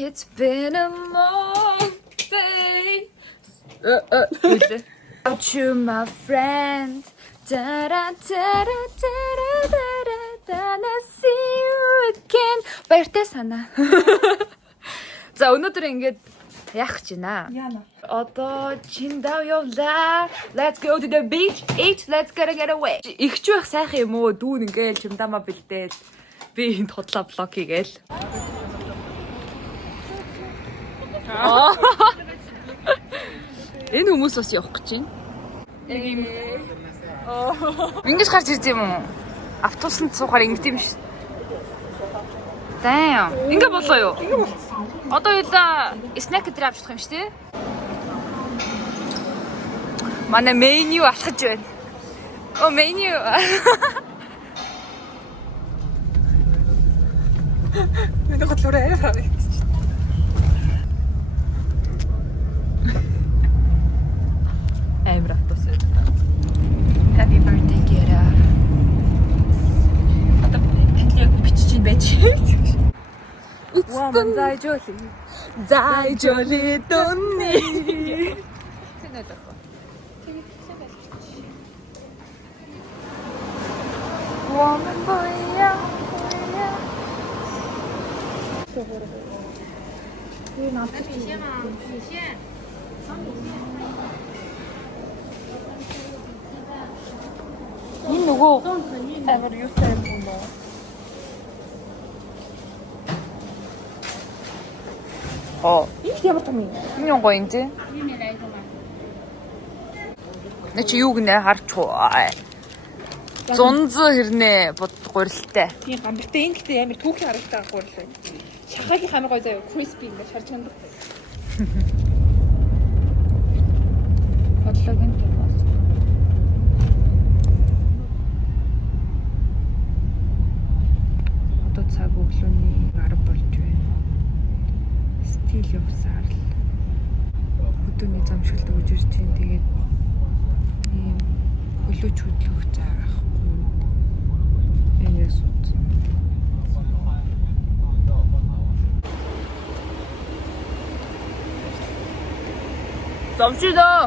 It's been a long day. Without you, my friend. Da da da da da da da da. See you again. Баяртай санаа. За өнөөдөр ингээд яах гэж байна? Яна. Одоо чиндаа явлаа. Let's go to the beach. Eat. Let's get away. Игч байх сайхан юм уу? Дүүн ингээл чимдамаа бэлдээл. Би энд хотлоо блог хийгээл. Энэ хүмүүс бас явах гэж байна. Ингэж гарч ирж юм уу? Автобусанд суухаар ингэж юм шүү. Damn. Ингээ болоо юу? Ингээ болцсон. Одоо яла снэк дээр авчих юм шүү дээ. Манай меню алхаж байна. Оо меню. Миний готлороо аваад. Амар автобус. Happy birthday Гера. Одоо тэнлэг бичиж байж. Эцэн зайжоли. Зайжоли донни. Тэнэдэг. Woman boy. Энэ нөгөө амар юу сайн юм бэ? Их ямар том юм. Энэ гоё юм тий. Нэ чи юу гэнэ харчихгүй. Зунз хэрнээ гурилтай. Тийм гамбартай энэ гэхдээ амар түүхийн харагтай гурлаа. Шахагийн амар гоё заяа crispy ингэ шарж хандаг. Бодлогын томоос. Одоо цаг өглөөний 10 болж байна. Стил явсаар л өдөөний замшилт өгж ирж байна. Тэгээд ийм хөлөөч хөдлөх заагахгүй. Энэс үт. Замшилоо.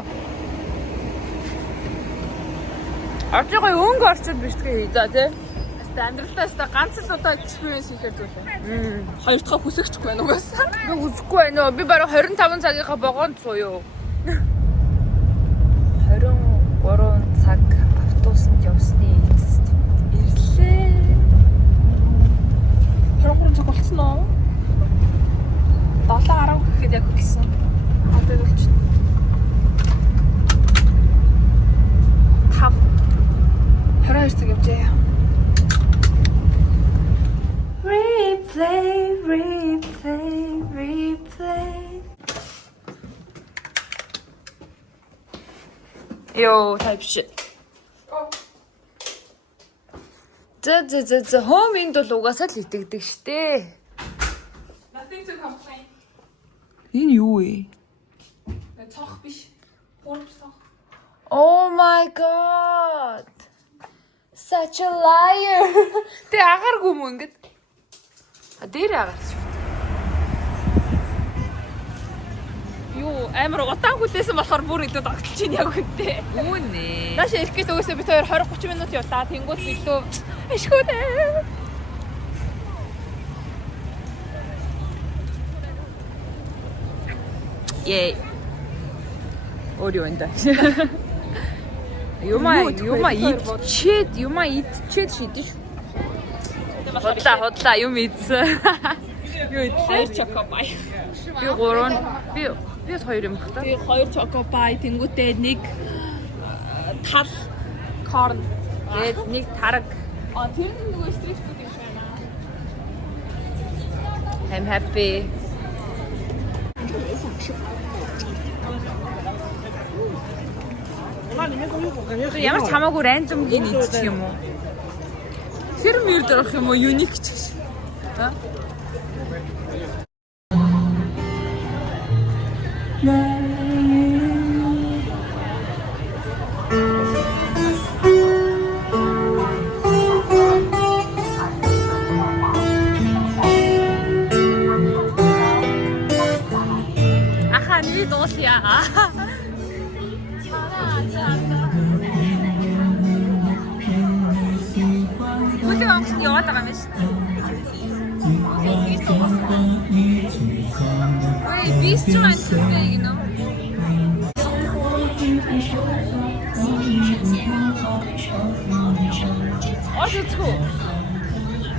Ачаага өнгө орчод биш тэгээ за тий. Амьдралтаа ганц л одоо experience хийхээр зүйлээ. Хоёр дахь хүсэгчгүй байна угаасаа. Би үзэхгүй байна. Би баруун 25 цагийнхаа богоонд сууя. 23 цаг автобусанд явсны эцэст ирлээ. 23 цаг болцсон уу? 7:10 гэхэд яг хэлсэн. Одоо болчихсон. 22 цаг явжээ. Replay. Yo, type shit. За хоминд бол угаасаа л итгэдэг штэ. Nothing to complain. Энэ юу вэ? Цонх биш. Хурц цонх. Oh my god. Such a liar. Тэ агааргүй юм ингээд. А дээр агаарч. Юу амар удаан хүлээсэн болохоор бүр илүү дагталж ийн яг үнтэй. Үүнэ. Нааш ирэх гээд өөөсөө бид 20-30 минут явлаа. Тэнгууд илүү ашгүй дээ. Yay. Орё энэ. Юмаа идчихэд шидэж. Хотлаа юм идсэн. Юу идлээ? 2 чокобай. Би 3 би 2 юм бах та. Би 2 чокобай тэнгүүтээ нэг тал корн. Тэгээд нэг тараг. А тэр нөгөө стрит фуд юм шиг байна. I'm happy. Ямар ч хамаагүй рандомгийн идчих юм уу? Тэр мөр дөрөх юм уу? Юник ч. Аа? Би дуулъя. Үгүй онгоцны яваад байгаа юм биш. Ой, бистрон төв гинэ. Очоцгоо.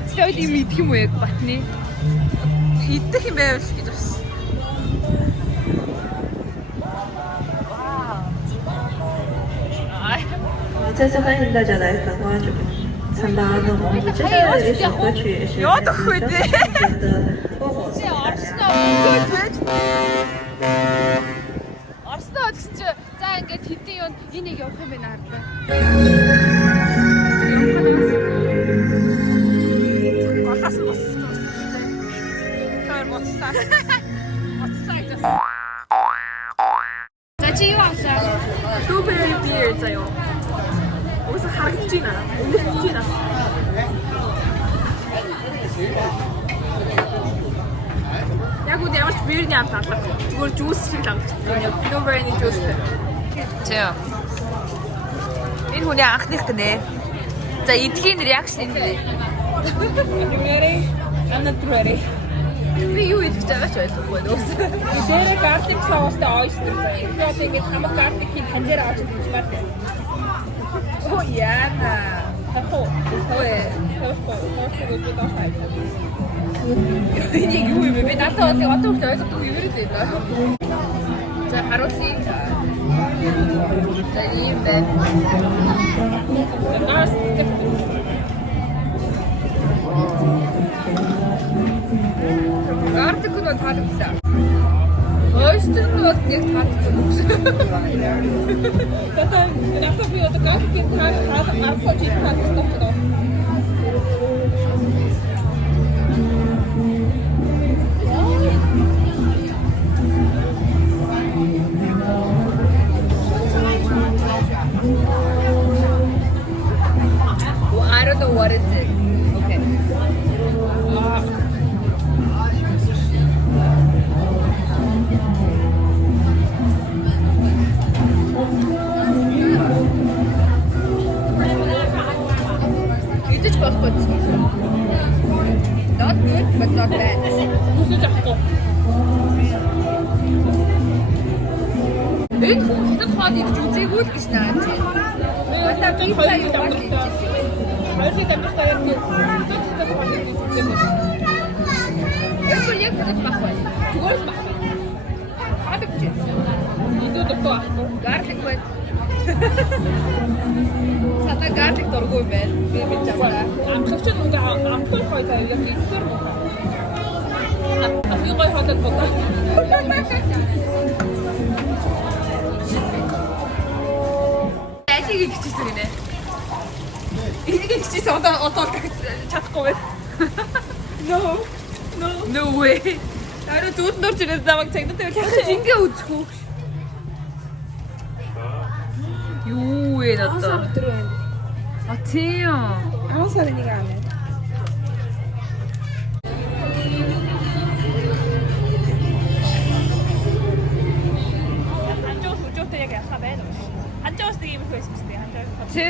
Стойд юм идэх юм уу яг батны? Идэх юм байвал гэж бас. 再次欢迎大家来繁花酒参巴呢，我们接下来的一首歌曲也是非常的篝火色彩。 Орсноо гэсэн чи за ингээд хэдийн юм энийг явах юм байна хардаа. Голоос нь босчихсон. Тэр боцлаа. Боцлаа гэж. За чи юу авлаа? Blueberry beer заяа. Уусаа харагдаж байна. Өнгөрч байна. Яг үгүй ямар ч beer-ний амт алга. Зүгээр juice шиг ламжтай. Яг blueberry-ний juice. Чээ. Энэ хүний анхных гинэ. За эдгийн реакшн юм бэ? Ready? I'm not ready. Би юу идэж байгаа ч ойлгохгүй байна. Дээрээ garlic sauce-тай oyster заяа. Би одоо ингэж хамаг garlic-ийг тань дээр авч үзэж байна. Оо яана. Хоо. Ой. Энийг юу юм бэ? Би надад одоо их ойлгохгүй юм ирээд байна. За харуулъя. За ийм байна. Гардаг нь таалагдсан. Ойстер нь бол нэг таалагдсан. Надад би одоо garlic-ийг гаргаж идэх таалагдсан. I don't know what is it. Okay. Идэж болохгүй. Not good, but not bad. Үсэж авахгүй. Энэ хүн хятад хоол идэж үзээгүй л гэж наад. Одоо би хоёр амттай. Хоёрын амттай яг нэг хятад хоол идэж үзээгүй. Энэ яг хятад бах бай. Зүгээр л бах. Хаадаг чи. Идээд өгөө. Garlic бай. Сата garlic дургүй байна. Би чамаа. Амтлагч нь үгүй амттай хой заяа яг ихээр мөн. Ахны гой хоолой бодоо. Энийг гिचсэн гинэ. Энийг гिचсэн одоо чадахгүй байх. No way. Харин зүуд нурж ирээд замаг цагнаад байвал Яаж ингэ үзэх үү? Юу вэ одоо? өдөр байна. А тийм. 10 сарын 1 аа. Ханжоос үжөөтэй яг яхаа байна уу? Ханжоос нэг юм их байсан ч тийм ханжоос. Чи.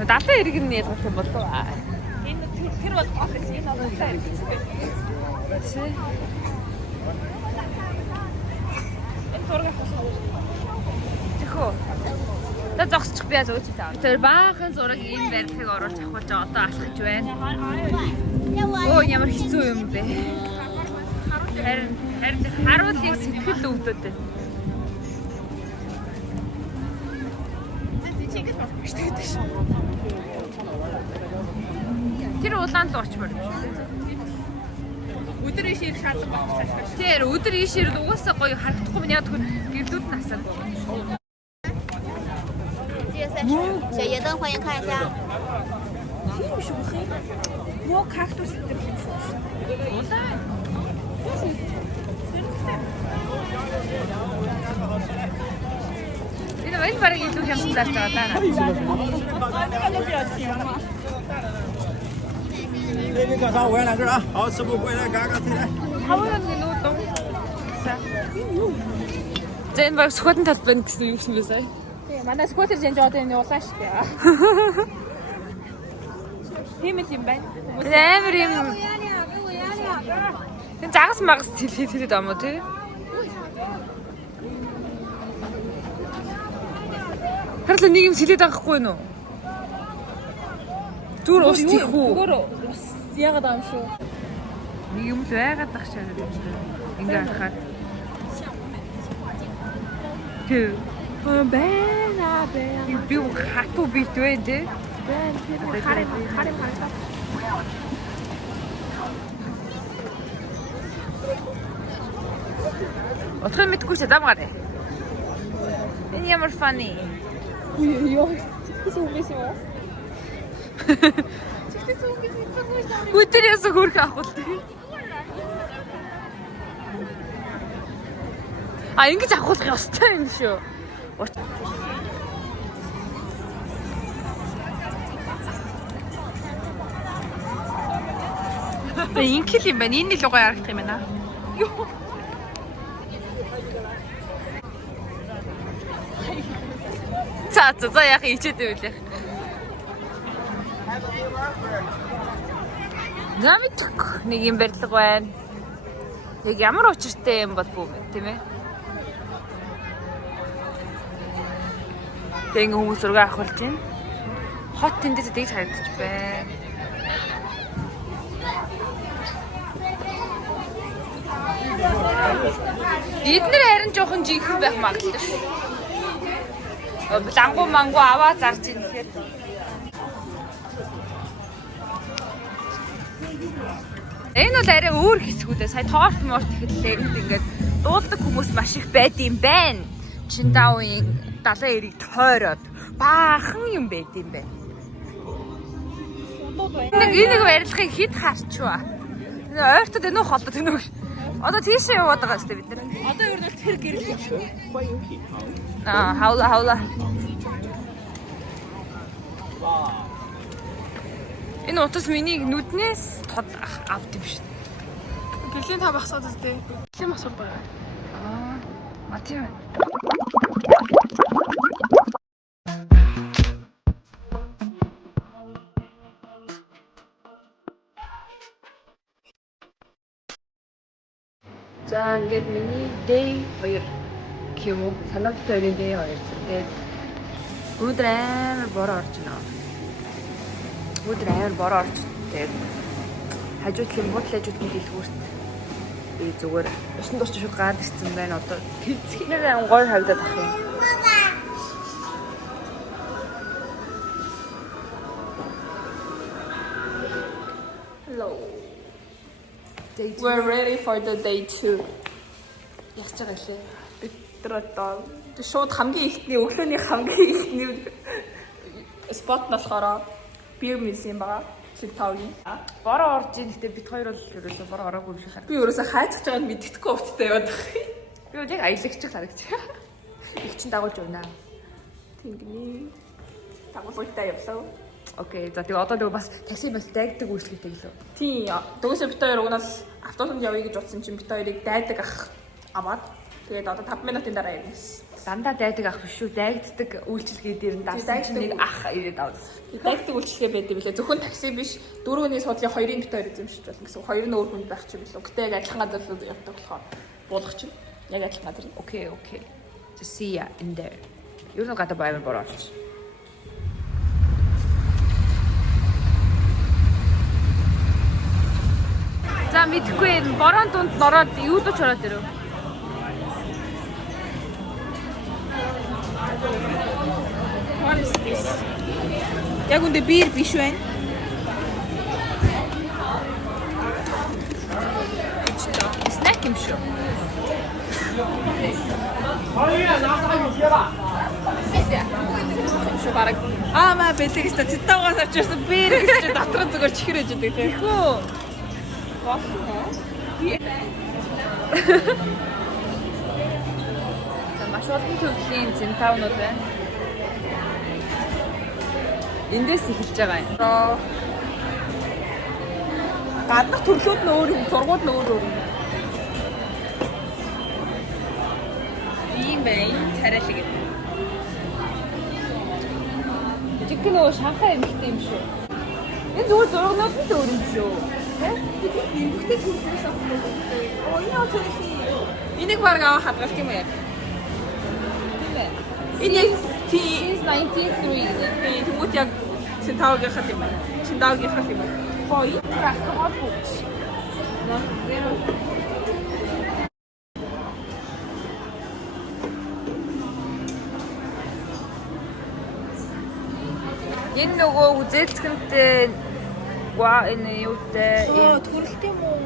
Далайн иргэн нь ялгах юм болов аа. Энэ тэр бол офис энэ одоо таар гэсэн. Чи. Энэ зураг авах. Тэхөө. Та зогсчих би яаж ууч таа. Тэр баахан зураг ийм барилгыг оруулж авах гэж одоо алах гэж байна. Оо ямар хэцүү юм бэ. Харин харуулыг сэтгэл өвдөд байна. Тэр улаан л очмоор юм шүү. Өдөр ишээр шалгах багтааш. Тэр өдөр ийшээр угаасаа гоё харагдахгүй юм яг гэрлүүд насаагүй. 小夜灯，欢迎看一下。 Оо кактус гэдэг юм шүү. Улаан. Энэ барыг илүү хямдсан зарж байгаа даа. 搞上5元2根啊，好吃不贵来，嘎嘎推来。 За энэ баг сөхөтэн талбай гэсэн юм шиг байна. Тийм манай сквотер зэнж одоо энэ уулаа шүү дээ. Тийм юм байна. Амар юм. Тэн загас магас хэлээд байгаа мó тий. Харин нэг юм хэлээд байгаа хгүй нөө. Түр ус тийхүү. Зүгээр ус яагаад байгаа юм шүү. Нэг юм л байгаад тах шээ. Ингээ харахад. Тэг. Бэна. Би хатуу бит вэ тий. Харин. Отхон мэдгүй ч дамгаарэ. Энэ ямар funny. Ёо. Сүүгээс юм. Хүтэр ясаа хөрх авах тий. А ингэж авахлах ёстой юм шүү. Тэ инкэл юм байна. Энэ л гоё харагдах юм байна. Юу. За яах ичээд байвал. Намитк нэг юм барилга байна. Яг ямар учиртай юм бол бүү мэ, тийм ээ? Тэг ингээ хүмүүс зураг авах болж байна. Хот тэндээс тэгж харагдаж байна. Эднэр харин жоохон жинхэнэ байх магадлал шүү. Лангу мангу аваа зарж ийн гэхээр. Энэ бол арай өөр хэсгүүдээ сая торт морт ихэд ингээд дуулдаг хүмүүс маш их байд юм байна. Чиндаавын 70 эрийг тойроод баахан юм байд юм байна. Энийг барилгыг хэд харчваа. Ойртод энэ холдод энэ. Одоо тийшээ яваад байгаа шүү дээ бид нар. Одоо ер нь тэр гэрэл шүү. Хаула. Энэ утас миний нүднээс тод авд юм шүү. Гэлийн та багсаад үстэй. Гэлийн багсаад байгаа. Матиа. За ингээд миний day 2 юм уу? Санаатай day 2. Тэгээд өдөр амар бороо орж байна. Өдөр амар бороо орж. Тэгээд хажуудлын будал хажуудлын дэлгүүрт би зүгээр усан дурч шүү гад ирсэн байна. Одоо тэцгнээр гой хавдаад ах юм. Hello. We're ready for the day 2. Яах гэж байгаа лээ? Бид тэр одоо шууд хамгийн ихний өглөөний хамгийн ихний спот нь болохоор beer meals юм байгаа. Читаугийн. Бороо орж ийн гэхдээ бид хоёр бол ерөөсөө бороо ороогүй юм шиг харагдав. Би ерөөсөө хайцж байгааг нь мэддэхгүй уцтай яваад байгаа. Би яг аялагч харагдчих. Их чин дагуулж байна. Тэнгний дагуултай явлаа. Окей, за тэгээ одоо бас такси бас дайгдаг үйлчлэгтэй гэлөө. Тийм. Дөөсөө бит хоёр угнаас автобусанд явъя гэж утсан чинь бит хоёрыг дайдаг ах аваад тэгээд одоо 5 минутын дараа ирнэ. Дандаа дайдаг ах биш шүү. Дайгддаг үйлчлэгээ дээр нь давсан чинь нэг ах ирээд аваад. Дайгдаг үйлчлэгээ байдаг билээ. Зөвхөн такси биш, дөрөвний судлын хоёрын бит хоёр эзэмшиж болно гэсэн. Хоёр нь өөр хүнд байх чинь билүү. Гэтэ яг адилхан газар руу явдаг болохоор буулгах чинь яг адилхан газар. Окей. Just see ya in there. Юу нэг гадаа баймар борооч. За мэдхгүй энэ борон дунд нороод юу дууч ороод ирв. What is this? Яг үндэ биер биш байна. Снэк юм шүү. Бараг маа бэлэг өстө цэтагаас авчирсан биер гэж чи дотроо зүгээр чихэр ээж идэг тийм. Хөө. Маш олон төрлийн центаунууд байна. Эндээс эхэлж байгаа юм. гаднах төрлүүд нь өөр юм, зургууд нь өөр. Ийм байна. Царайлаг гэдэг. Жиг нөө Шанхай эмэгтэй юм шүү. Энэ зүгээр зургууд нь өөр юм шүү. Эмэгтэй төрөөс авах. Оо энэ царайлаг. Энийг баг аваа хадгалт юм яа. Тийм ээ. Энэ since 1903 гэдэг. Тэгмүүд яг Цинтаугийн хат юм байна. Цинтаугийн хат юм байна. Хоёр рахмат бүч. Энэ нөгөө үзэлцгэнтэй энэ юутай төрөлт юм уу?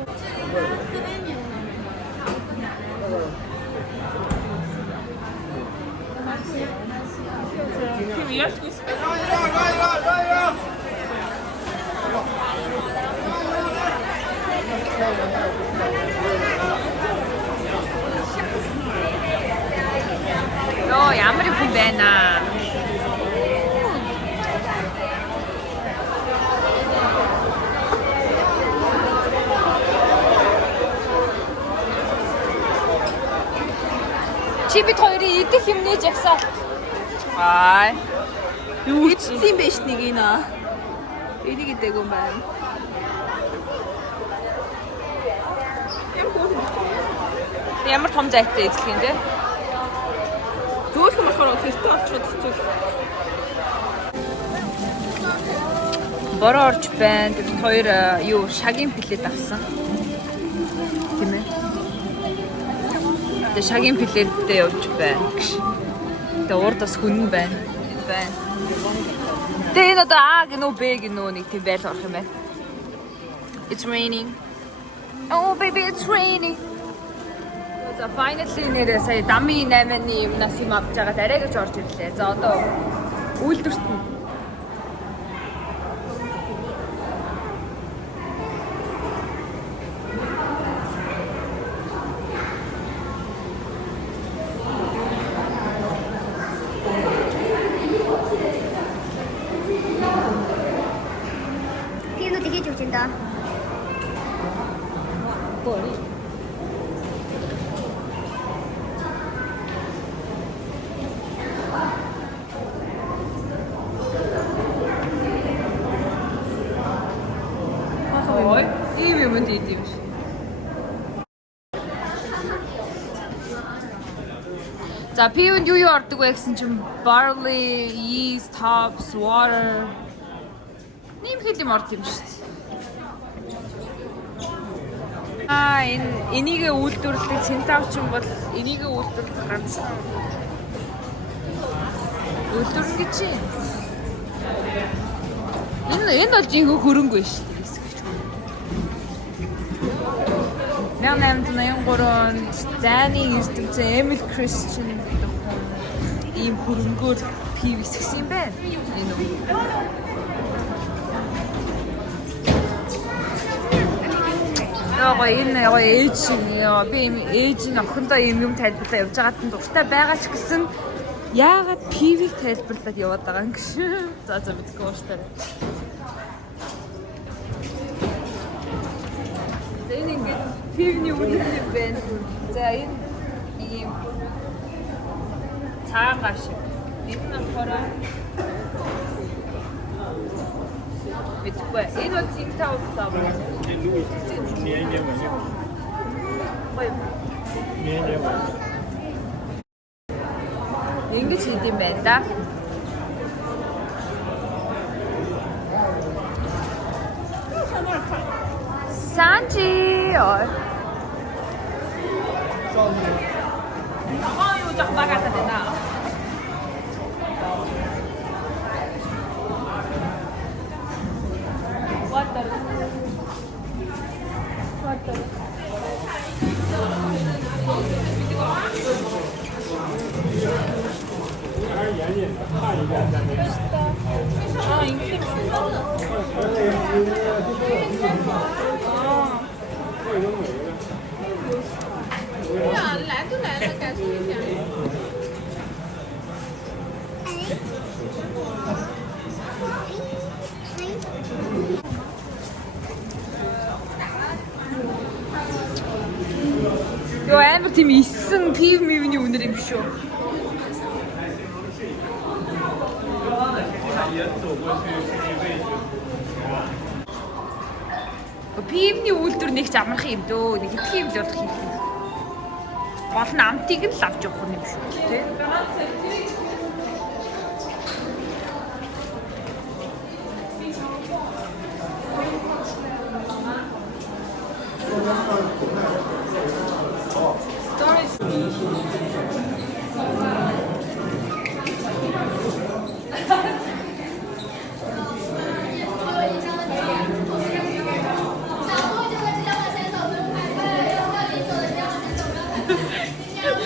ямар юм байна. Чи бид хоёрын идэх юм нээж явсаа. Аа. Юу ч юм биш нэг энэ. Энийг идэг юм байна. Ямар том зайтай эзлэх юм бэ? Зөөлх юм болохоор хэрэгтэй очоод хэцүү. Бороо орж байна. Тэр хоёр юу шагийн плед авсан. Тийм ээ. Тэгээ шагийн пледтэй явж байна. Тэгээ урд бас хүн байна. Тэгээ энэ одоо А гинөө Б гинөө нэг тийм байл орох юм байна. It's raining. Oh baby it's raining. За finally нэрээ сая дамын 8-ны юмнаас юм авч байгаа арай гэж орж ирлээ. За одоо үйлдвэрт нь 피노 되게 좋진다. ийм юм дий юм шиг. За пивэнд юу ордог вэ гэсэн чинь barley, yeast, hops, water. Нэмэх юм орд юм шүү дээ. Энийг үйлдвэрлэх Цинтаучин бол энийг үйлдвэрлэх ганцхан үйлдвэрлэх чинь. Энэ бол жинхэнэ хөрөнгө шүү дээ. 1883 Данийн эрдэмтэн Эмил Кристиан ийм хөрөнгөөр пив ихсэн юм байна. Энэ үү. Энэ ээж би ийм ээжийн охиндоо ийм юм тайлбарлаа явж байгаад нь дуртай байгаа ч гэсэн яагаад пивийг тайлбарлаад яваад байгаа юм гэж. За мэдгүй ууштай. Энэ ингээд пивний үнэлэл байна. За энэ ийм цаагаар шиг. Энэ нь болохоор мэдгүй. Энэ бол Цинтау тав. Ингэж хийдэм байна да. Санжи ой. Юу жах багата даа. Water. тийм исэн пив мивний үнэр юм шүү. Пивний үйлдвэр нэг ч амарх юм дөө. Нэг их юм л болох юм. Гол нь амтыг нь л авч явах юм шүү, тий?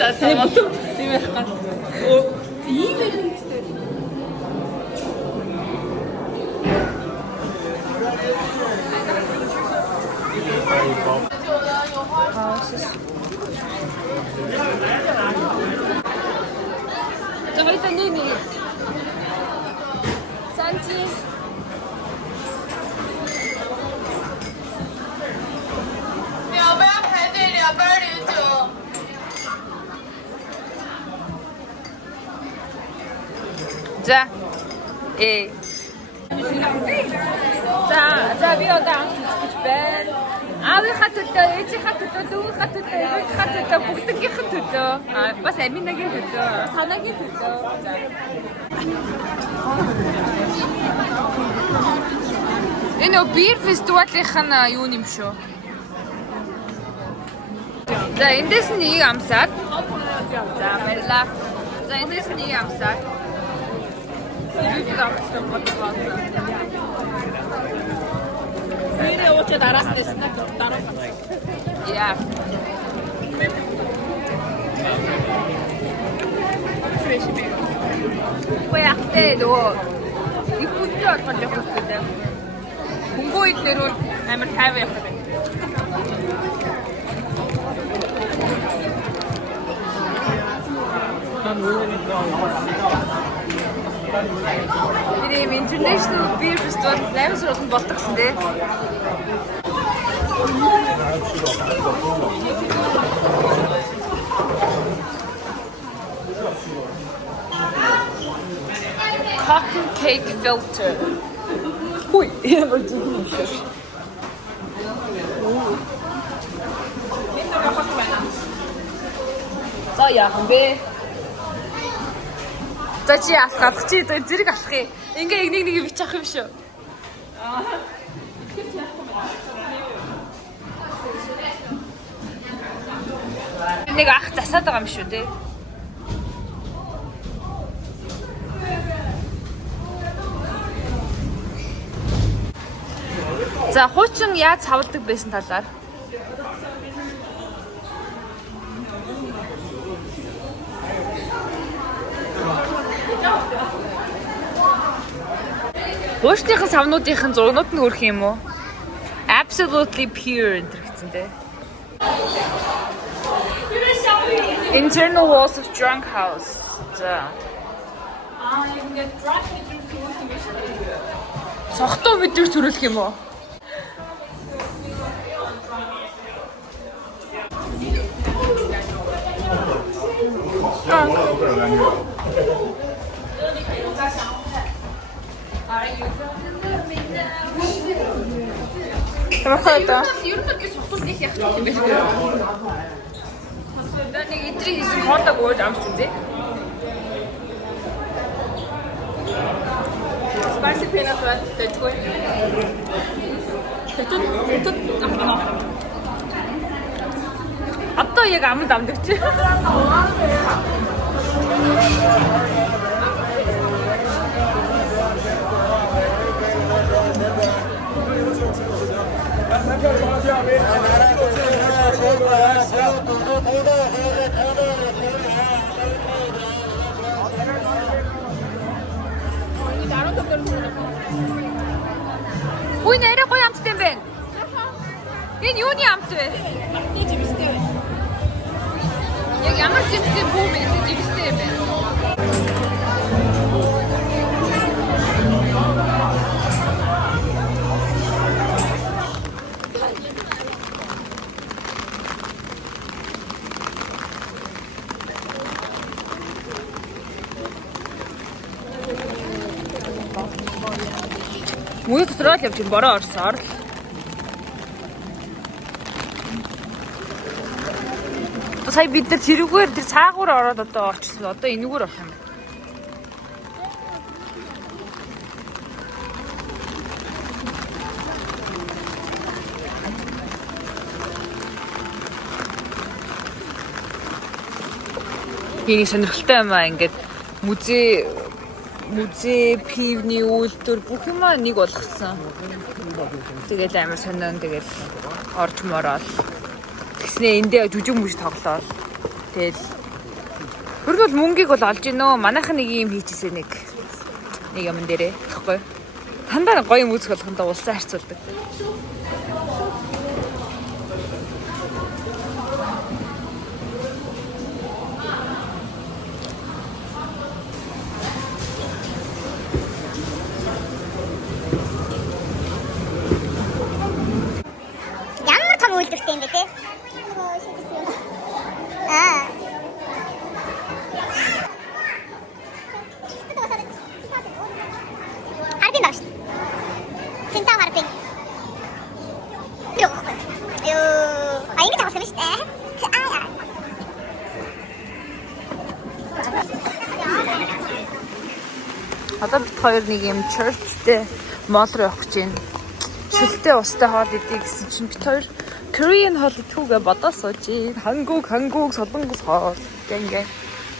За тийм байх гад. Ийм юм ихтэй. 저거 일단 네네. 산지. 자, 예. 자, wie auch da gespannt. Ави хаттай, ээжи хаттай, дүү хаттай, өвөг хаттай, бүгдгийн хаттай. Бас аминагийн хаттай, санаагийн хаттай. Энэ бир фестивалийн юу юм шүү. За, эндээс нэг амсаад. За, баярлалаа. За, эндээс нэг амсаад. Нэрээ очоод араас дэснэ дараа. Яа. Уяхтэй дөө. Ихүнтэй орхон явахгүй. Хөнгөө иднэрүүл амар тайван явах. Тэр International Beer Festival нэмээс болон болдог гэсэн дээ. Cotton cake filter. Ой, ямар зүгэн шүү. За яах вэ? За чи алхах чи зэрэг алхах юм. Ингээ нэг бичих юм шүү. Нэг ах засаад байгаа юм шүү те. За хуучин яаж цавладаг байсан талаар. Хуучныхан савнуудынхан зургууд нь хөрөх юм уу? Absolutely pure гэсэн те. Internal walls of drunk house. За. Сохтоо мэдвэр төрүүлэх юм уу? Хамаатай. Ер нь гэж сохтол нэг яг юм байна. Нэг идрийг хийсэн хоолойг ууж амс үзье. Spicy peanut butter дэжгүй. Тэт амнаа. Одоо яг амд амдаг чи. Ой нэрээ гоё амттай юм байна. Энэ юуны амт вэ? Яг ямар жимстэй бүү бэ? Жимстэй юм байна. Мөн дотроо л явж бороо орсоор. Сая бид нар тэрүүгээр тэр цаагуур ороод одоо очсон. Одоо энэгээр орох юм. Миний сонирхолтой юм аа ингээд музей пивний үйлдвэр бүх юм нэг болгосон. Тэгэл амар сонион тэгэл орж мороод тэгснэ эндээ жүжиг мүж тоглоод тэгэл хөрд бол мөнгийг бол олж гинөө. Манайхан нэг юм хийчихсэн нэг юм дээрээ тэгэхгүй. Тандаа гоё музик болгондоо улсаа харьцуулдаг. Ямар том үйлдвэртэй юм бэ те? Аа. Харбин байна шүү. Синтаа харбин. Юу. Аяг тавсан шүү дээ. Аа. Одоо бид хоёр нэг юм churchтэй мол руу явах гэж байна. Шилтэй устай хоол идэх гэсэн чинь бид хоёр Korean хоол идэхүүгээ бодоод сууж байна. Хангуг солонгос хоол гэнгээ.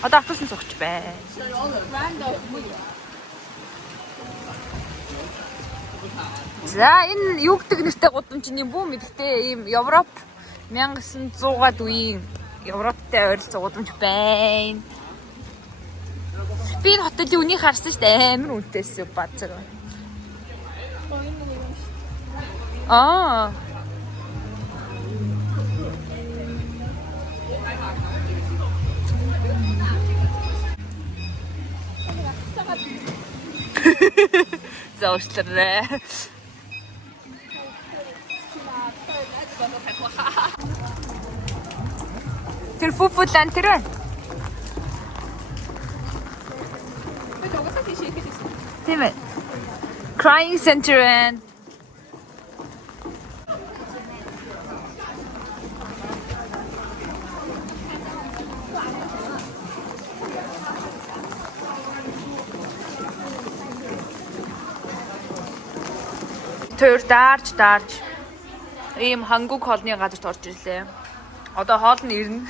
Одоо автобусын цогч байна. За энэ юу гэдэг нэртэй гудамжны бүү мэдхтэй ийм Европ 1900-аад үеийн Европтой ойролцоо гудамж байна. Би энэ хотелын үнийг харсан шүү дээ. Амар үнэтэйсэн базар. Аа. Зоошлоо. Тэр фуфулан тэр. Тийм ээ. Crying Center and тэр даарж ийм хангуг хоолны газарт орж ирлээ. Одоо хоол нь ирнэ.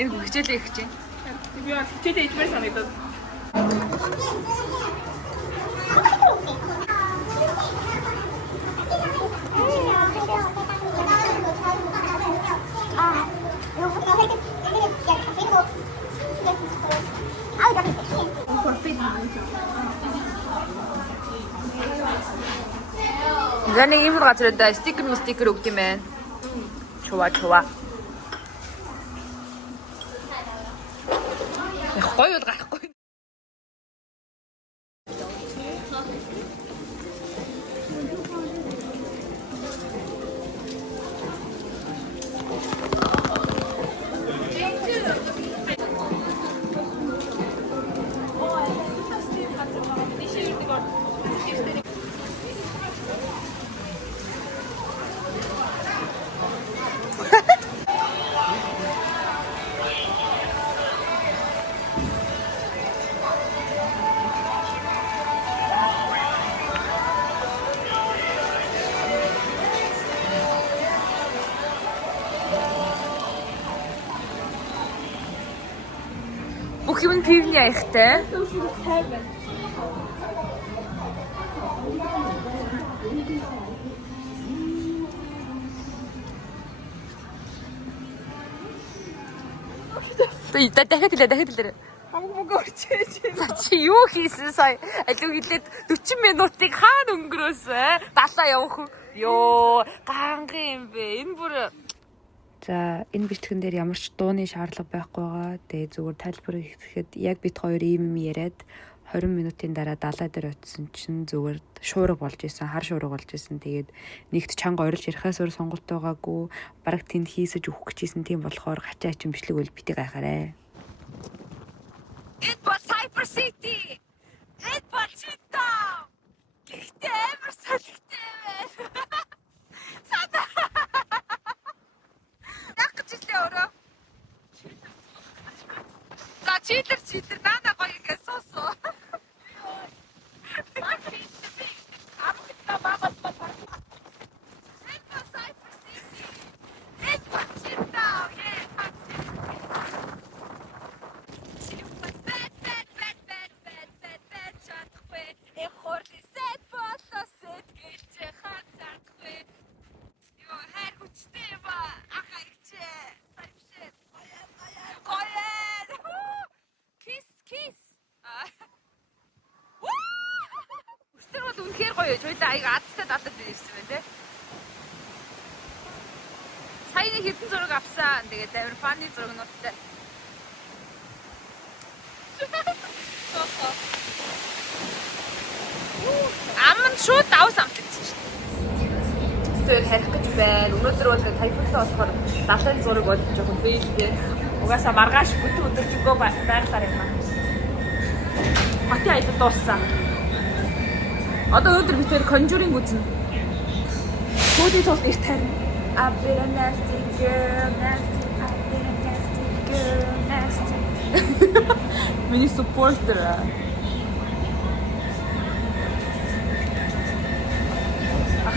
Энэ хичээлээ их чинь. Би бас хичээлээ ичмээр санагдаад. Гэнэ ийм газар дээр стикер өгд юм байна. Чува. Гоё бол гарахгүй. Бүх юм пивний аягтай. Дахиад хэлээ. Чи юу хийсэн сая? Алуу хэлээд 40 минутыг хаана өнгөрөөсөн? Далаа явах уу? Йоо, ганга юм бэ. Энэ бүр за энэ бичлэгэн дээр ямар ч дууны шаардлага байхгүй байгаа. Тэгээ зүгээр тайлбар хийхэд яг бит хоёр ийм яриад 20 минутын дараа далаа дээр очисон чинь зүгээр шуурга болж исэн, хар шуурга болж исэн. Тэгээд нэгт чанга орилж ярихаас өөр сонголт байгаагүй. Бараг тэнд хийсэж өгөх гэжсэн тийм болохоор гачаа чин бичлэг үл битээ гайхаарэ. It was Cyber City. It was Chita. гоё. 저희도 이거 아트셋 아트들 있으면 돼. 사인이 깊은 소리 값사 안 되겠다. 우리 파니 소리 넣었대. Аман шууд давсан амтчихсэн шүү дээ. Тэгээд харих гэж байна. Өнөөдөр бол тайфунтай болохоор далайн зураг бол жоохон фейлтэй. Угаасаа маргааш бүтэн өдөржингөө байглаар юм аа. Хати айд дууссан. Одоо өнөөдөр бид тэр Conjuring үзнэ. Сүүлийн тулд ирт харин. I've been a nasty girl, nasty. I've been a nasty girl, nasty. Миний supporter.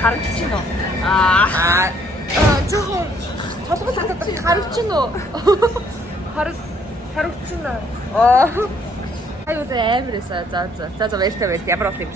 харагдчихна уу? жоохон толгой татдаг харагдчихна уу? харагдчихна. Аюу зэ амирсаа. За баяртай ямар болт юм бэ?